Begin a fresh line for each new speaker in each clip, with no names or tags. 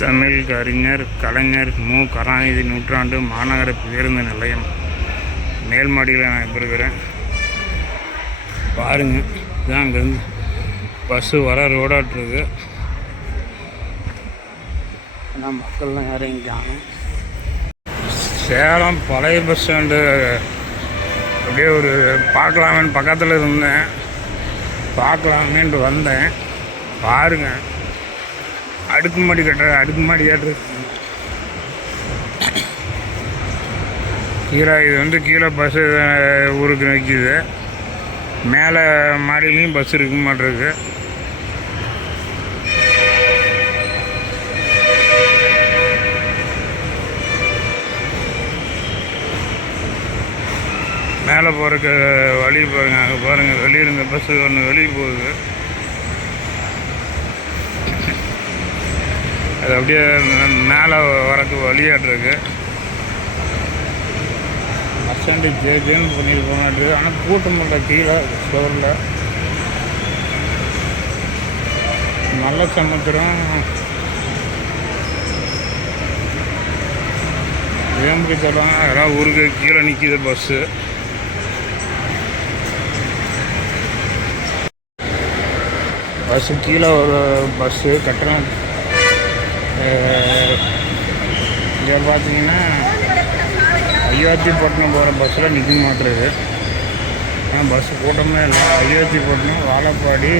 தமிழ் அறிஞர் கலைஞர் மு. கருணாநிதி நூற்றாண்டு மாநகர பேருந்து நிலையம். மேல்மாடியில் நான் இப்போ இருக்கிறேன். பாருங்கள் இதுதான் அங்கேருந்து பஸ்ஸு வர ரோடாட்ருக்கு ஆனால் மக்கள்லாம் யாரும் காணும். சேலம் பழைய பஸ் ஸ்டாண்டு அப்படியே ஒரு பார்க்கலாமேன்னு பக்கத்தில் இருந்தேன். பார்க்கலாமேன்ட்டு வந்தேன். பாருங்கள் அடுக்கு அடுக்குமாடி கட்டுற அடுக்குமாடி கட்டுறது கீழே இது வந்து கீழே பஸ்ஸு ஊருக்கு நிற்கிது மேலே மாடியிலையும் பஸ் இருக்க மாட்டிருக்கு மேலே போகிறக்கு வழி பாருங்க அங்கே பாருங்கள் வெளியே இருந்த பஸ்ஸு ஒன்று வெளியே போகுது. அது அப்படியே மேலே வரக்கு வழியாட்டிருக்கு பஸ் ஸ்டாண்டு ஜே பண்ணிட்டு போனாட்டு ஆனால் கூட்டம் இல்லை கீழே ஸ்டோரில் நல்ல சமுத்திரம். வேம்பு தடம் அதெல்லாம் ஊருக்கு கீழே நிற்கிது பஸ்ஸு பஸ்ஸு கீழே ஒரு பஸ்ஸு கட்டணம் இங்கே பார்த்தீங்கன்னா அயோத்திப்பட்டினம் போகிற பஸ்ஸில் நிற்க மாட்டுறது ஆனால் பஸ்ஸு கூட்டமே இல்லை. அயோத்திப்பட்டினம் வாழப்பாடி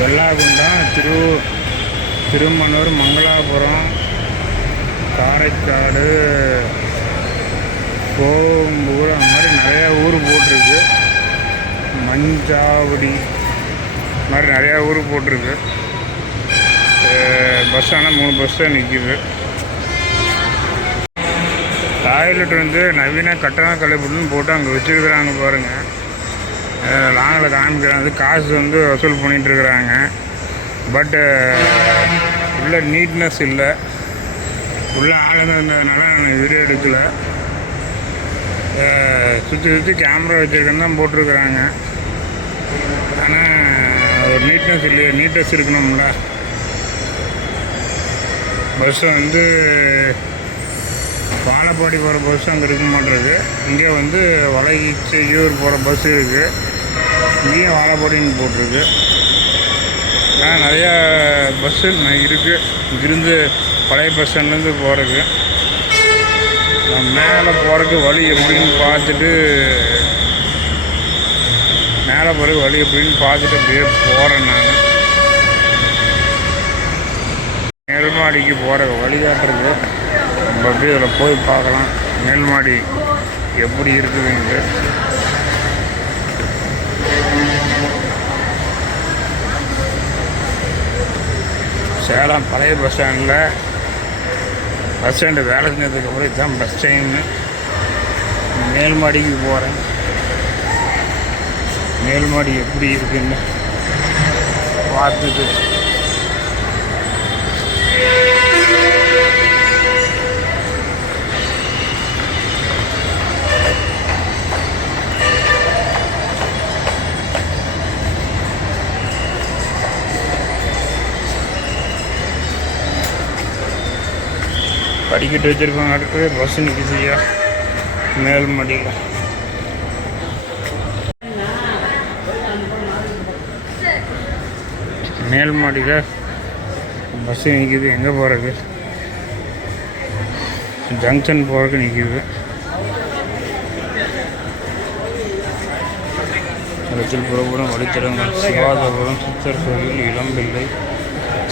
வெள்ளாகுண்டம் திரு திருமணூர் மங்களாபுரம் காரைக்காடு கோம்பூர் அந்த மாதிரி நிறையா ஊர் போட்டிருக்கு. மஞ்சாவடி மாதிரி நிறையா ஊர் போட்டிருக்கு. பஸ் ஆனால் மூணு பஸ் தான் நிற்கிது டாய்லெட் வந்து நவீன கட்டண கழிப்புன்னு போட்டு அங்கே வச்சுருக்குறாங்க பாருங்கள் லாங்கில் காமிக்கிறாங்க காசு வந்து வசூல் பண்ணிகிட்ருக்குறாங்க பட்டு உள்ள நீட்னஸ் இல்லை. உள்ள ஆளுங்க இருந்ததுனால நான் வீடியோ எடுக்கலை. சுற்றி சுற்றி கேமரா வச்சுருக்கேன்னு தான் போட்டிருக்கிறாங்க. ஆனால் ஒரு நீட்னஸ் இல்லையே. நீட்னஸ் இருக்கணும்ல. பஸ் வந்து வாழப்பாடி போகிற பஸ் அங்கே இருக்க மாட்டேருக்கு இங்கே வந்து வளைச்செய்யூர் போகிற பஸ் இருக்குது இங்கேயும் வாழப்பாடின்னு போட்டிருக்கு. ஆனால் நிறையா பஸ்ஸு இருக்குது இங்கிருந்து பழைய பஸ் ஸ்டாண்ட்லேருந்து போகிறதுக்கு நான் மேலே போகிறதுக்கு வழி எப்படின்னு பார்த்துட்டு மேலே போகிறதுக்கு வழி எப்படின்னு பார்த்துட்டு அப்படியே போகிறேன் நான். மேல்மாடிக்கு போகிற வழிகாட்டுறது நம்ம அப்படியே இதில் போய் பார்க்கலாம். மேல்மாடி எப்படி இருக்குதுன்ட்டு சேலம் பழைய பஸ் ஸ்டாண்டில் பஸ் ஸ்டாண்டு வேலை செஞ்சதுக்கு அப்புறம் இதுதான் பஸ் டைம்னு மேல்மாடிக்கு போகிறேன் மேல்மாடி எப்படி இருக்குன்னு பார்த்துட்டு படிக்கட்டு வச்சுருப்பாங்க அடுத்து பஸ் நிற்கிதுயா மேல்மடியில் மேல்மாடியில் பஸ்ஸு நிற்கிது எங்கே போகிறது ஜங்ஷன் போகிறதுக்கு நிற்கிது இடத்தில் புறப்படும் வழித்தடங்கள் சிவாதபுரம் சித்தர் கோயில் இளம்பிள்ளை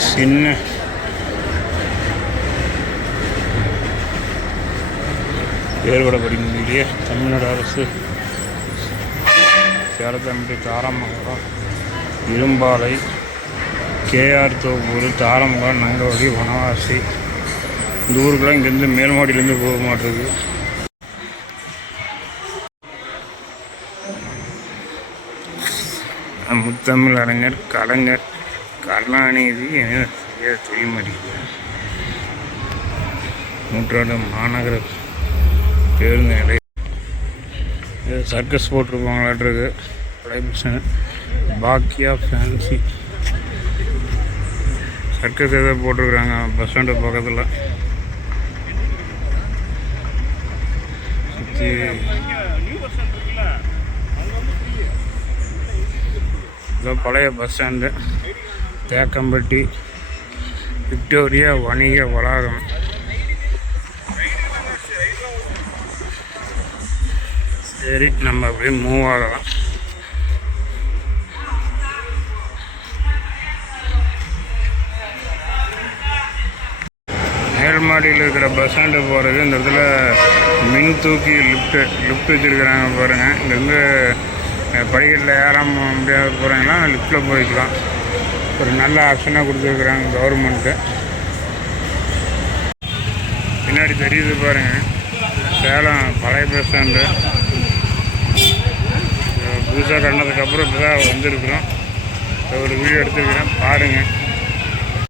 சின்ன வேறுபட படிக்கக்கூடிய தமிழ்நாடு அரசு சேலத்தம்பி தாராமங்கலம் இரும்பாலை கேஆர் தோப்பூர் தாரமங்கலம் நங்கவடி வனவாசி. இந்த ஊருக்கெல்லாம் இங்கேருந்து மேல்மாடியிலேருந்து போக மாட்டிருக்கு முத்தமிழ் அறிஞர் கலைஞர் கருணாநிதி என தெரிய மாட்டேங்குது நூற்றாண்டு மாநகர பேருந்து நிலையம். சர்க்கஸ் போட்டிருப்பாங்களாட்டிருக்கு பழைய பாக்கியா ஃபேன்சி சர்க்கஸ் ஏதோ போட்டிருக்குறாங்க பஸ் ஸ்டாண்டு பக்கத்தில். சுற்றி இதோ பழைய பஸ் ஸ்டாண்டு தேக்கம்பட்டி விக்டோரியா வணிக வளாகம். சரி நம்ம அப்படியே மூவ் ஆகலாம். மாடியில் இருக்கிற பஸ் ஸ்டாண்டு போகிறது இந்த இடத்துல மின் தூக்கி லிஃப்ட்டு லிஃப்ட் வச்சுருக்கிறாங்க பாருங்கள் இங்கேருந்து படிக்கட்டில் ஏறாமல் முடியாத போகிறாங்கன்னா லிஃப்ட்டில் போய்க்கலாம். ஒரு நல்ல ஆப்ஷனாக கொடுத்துருக்குறாங்க கவர்மெண்ட்டு பின்னாடி தெரியுது பாருங்கள் சேலம் பழைய பஸ் ஸ்டாண்டு புதுசாக கண்டதுக்கப்புறம் இப்போ தான் வந்திருக்கிறோம். ஒரு வீடியோ எடுத்துருக்கிறேன். பாருங்கள்